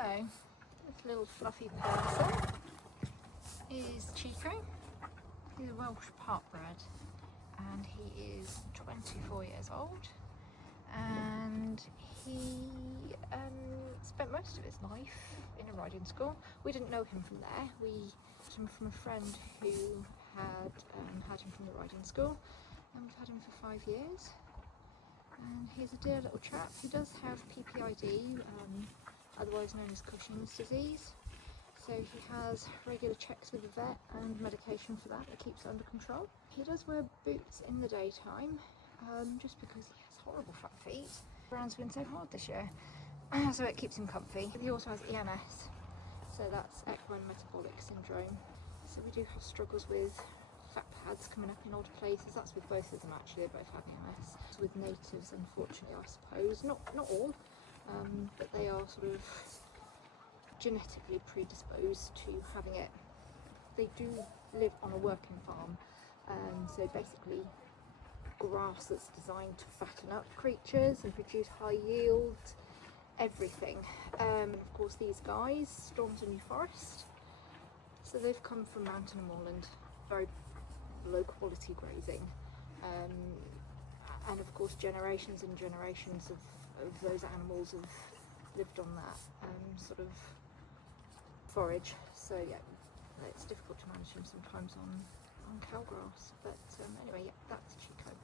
So, this little fluffy person is Chico. He's a Welsh purebred and he is 24 years old, and he spent most of his life in a riding school. We didn't know him from there. We got him from a friend who had him from the riding school, and we've had him for 5 years. And he's a dear little chap. He does have PPID, otherwise known as Cushing's disease. So he has regular checks with the vet and medication for that keeps it under control. He does wear boots in the daytime, just because he has horrible flat feet. The ground's been so hard this year, so it keeps him comfy. He also has EMS, so that's equine metabolic syndrome. So we do have struggles with fat pads coming up in odd places. That's with both of them actually, they both have EMS. So with natives, unfortunately, I suppose, not all, but they are sort of genetically predisposed to having it. They do live on a working farm, so basically grass that's designed to fatten up creatures and produce high yield, everything. Of course these guys, Storm's a New Forest, so they've come from mountain and moorland, very low quality grazing, and of course generations and generations of those animals have lived on that sort of forage. So yeah, it's difficult to manage them sometimes on cow grass, but anyway, yeah, that's Chico.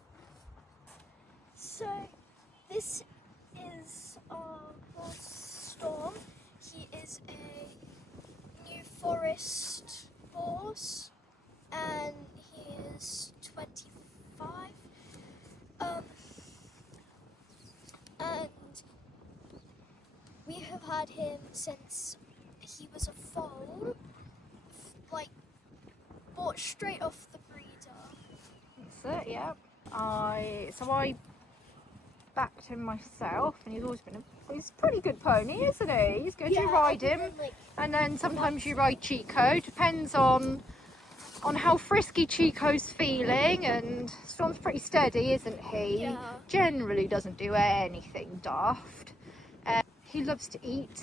So this is our horse Storm. He is a New Forest horse and he is 25. And we have had him since he was a foal, like bought straight off the breeder. That's it, yeah. I backed him myself, and he's always been he's a pretty good pony, isn't he? He's good. You ride him, and then sometimes you ride Chico. Depends on how frisky Chico's feeling, and Storm's pretty steady, isn't he? Yeah. Generally doesn't do anything daft. He loves to eat.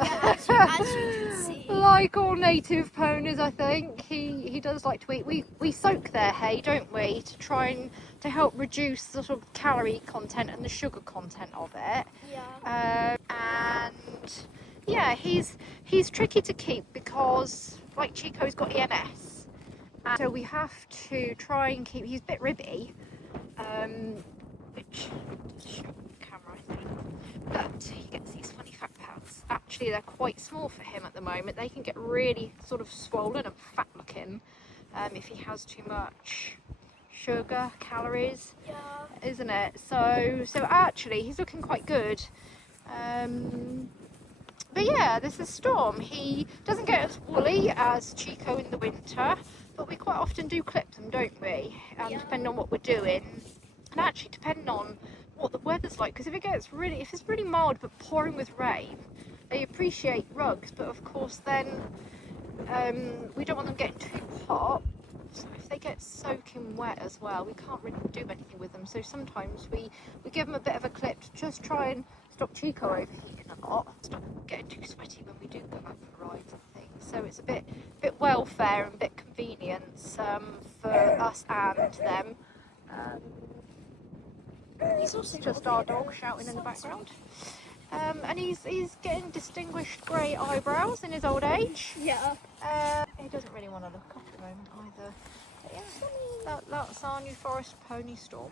Yeah, as you can see. Like all native ponies, I think, he does like to eat. We soak their hay, don't we, to try and to help reduce the sort of calorie content and the sugar content of it. Yeah. And yeah, he's tricky to keep because, like Chico's got EMS, and so we have to try and keep. He's a bit ribby, which show the camera, I think. But he gets these funny fat pads. Actually, they're quite small for him at the moment. They can get really sort of swollen and fat looking if he has too much sugar, calories, Yeah. isn't it? So actually, he's looking quite good. But yeah, this is Storm. He doesn't get as woolly as Chico in the winter, but we quite often do clip them, don't we? Yeah. Depending on what we're doing, and actually depending on what the weather's like, because if it's really mild but pouring with rain, they appreciate rugs, but of course then we don't want them getting too hot, so if they get soaking wet as well, we can't really do anything with them. So sometimes we give them a bit of a clip to just try and stop Chico overheating a lot, stop getting too sweaty when we do go out for rides and things. So it's a bit welfare and a bit convenience for us and them. He's also just our dog shouting in the background, and he's getting distinguished grey eyebrows in his old age. Yeah. He doesn't really want to look up at the moment either. But yeah, that's our New Forest pony Storm.